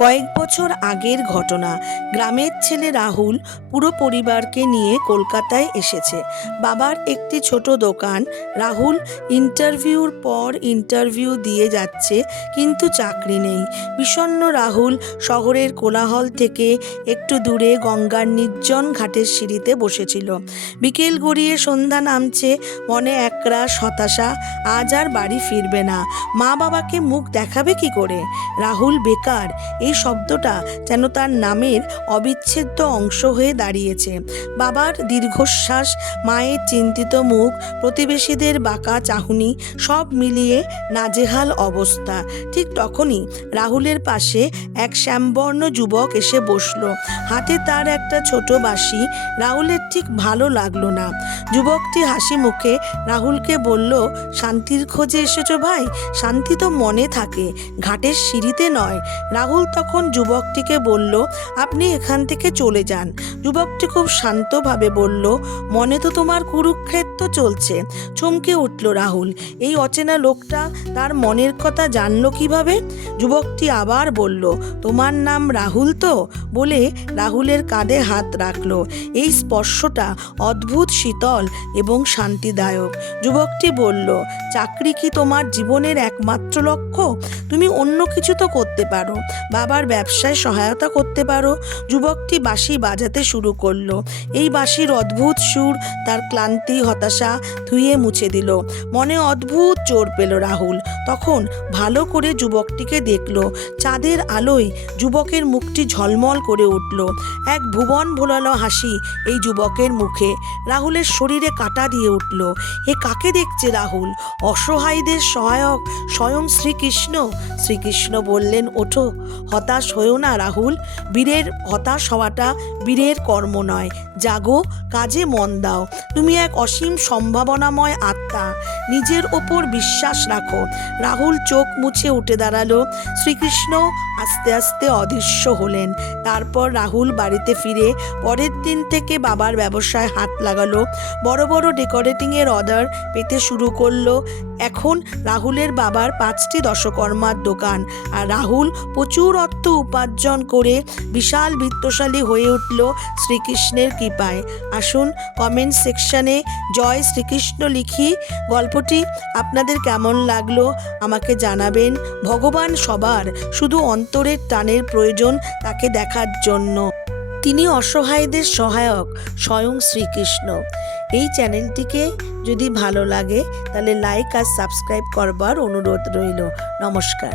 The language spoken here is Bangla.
কয়েক বছর আগের ঘটনা। গ্রামের ছেলে রাহুল পুরো পরিবারকে নিয়ে কলকাতায় এসেছে। বাবার একটি ছোট দোকান। রাহুল ইন্টারভিউর পর ইন্টারভিউ দিয়ে যাচ্ছে, কিন্তু চাকরি নেই। বিষণ্ণ রাহুল শহরের কোলাহল থেকে একটু দূরে গঙ্গার নির্জন ঘাটের সিঁড়িতে বসেছিল। বিকেল গড়িয়ে সন্ধ্যা নামছে, মনে একরাশ হতাশা। আজ আর বাড়ি ফিরবে না। মা বাবাকে মুখ দেখাবে কি করে? রাহুল বেকার, এই শব্দটা যেন তার নামের অবিচ্ছেদ্য অংশ হয়ে দাঁড়িয়েছে। বাবার দীর্ঘশ্বাস, মায়ের চিন্তিত মুখ, প্রতিবেশীদের বাঁকা চাহনি, সব মিলিয়ে নাজেহাল অবস্থা। ঠিক তখনই রাহুলের পাশে এক শ্যামবর্ণ যুবক এসে বসলো। হাতে তার একটা ছোট বাঁশি। রাহুলের ঠিক ভালো লাগলো না। যুবকটি হাসি মুখে রাহুলকে বলল, শান্তির খোঁজে এসেছো ভাই? শান্তি তো মনে থাকে, ঘাটের সিঁড়িতে নয়। রাহুল তখন যুবকটিকে বলল, আপনি এখান থেকে চলে যান। যুবকটি খুব শান্তভাবে বলল, মনে তো তোমার কুরুক্ষেত্র চলছে। চমকে উঠল রাহুল। এই অচেনা লোকটা তার মনের কথা জানলো কিভাবে? যুবকটি আবার বলল, তোমার নাম রাহুল তো? বলে রাহুলের কাঁধে হাত রাখলো। এই স্পর্শটা অদ্ভুত শীতল এবং শান্তিদায়ক। যুবকটি বলল, চাকরি কি তোমার জীবনের একমাত্র লক্ষ্য? তুমি অন্য কিছু তো করতে পারো, বাবার ব্যবসায় সহায়তা করতে পারো। যুবকটি বাঁশি বাজাতে শুরু করলো। এই বাঁশির অদ্ভুত সুর তার ক্লান্তি, হতাশা ধুয়ে মুছে দিল। মনে অদ্ভুত জোর পেল রাহুল। তখন ভালো করে যুবকটিকে দেখল। চাঁদের আলোয় যুবকের মুখটি ঝলমল করে উঠল। এক ভুবন ভোলানো হাসি এই যুবকের মুখে। রাহুলের শরীরে কাঁটা দিয়ে উঠল। এ কাকে দেখছে রাহুল? অসহায়দের সহায়ক স্বয়ং শ্রীকৃষ্ণ। শ্রীকৃষ্ণ বললেন, ওঠো, হতাশ হয়েও না রাহুল। বীরের হতাশ হওয়াটা বীরের কর্ম নয়। জাগো, কাজে মন দাও। তুমি এক অসীম সম্ভাবনাময় আত্মা। নিজের ওপর বিশ্বাস রাখো। রাহুল চোখ মুছে উঠে দাঁড়ালো। শ্রীকৃষ্ণ আস্তে আস্তে অদৃশ্য হলেন। তারপর রাহুল বাড়িতে ফিরে পরের দিন থেকে বাবার ব্যবসায় হাত লাগালো। বড় বড় ডেকোরেটিংয়ের অর্ডার পেতে শুরু করলো। এখন রাহুলের বাবার 5টি দশকর্মার দোকান, আর রাহুল প্রচুর অর্থ উপার্জন করে বিশাল বিত্তশালী হয়ে উঠল শ্রীকৃষ্ণের কৃপায়। আসুন কমেন্ট সেকশানে জয় শ্রীকৃষ্ণ লিখি। গল্পটি আপনাদের কেমন লাগলো আমাকে জানাবেন। ভগবান সবার, শুধু অন্তরের টানের প্রয়োজন তাকে দেখার জন্য। তিনি অসহায়দের সহায়ক, স্বয়ং শ্রীকৃষ্ণ। এই চ্যানেলটিকে যদি ভালো লাগে তাহলে লাইক আর সাবস্ক্রাইব করবার অনুরোধ রইল। নমস্কার।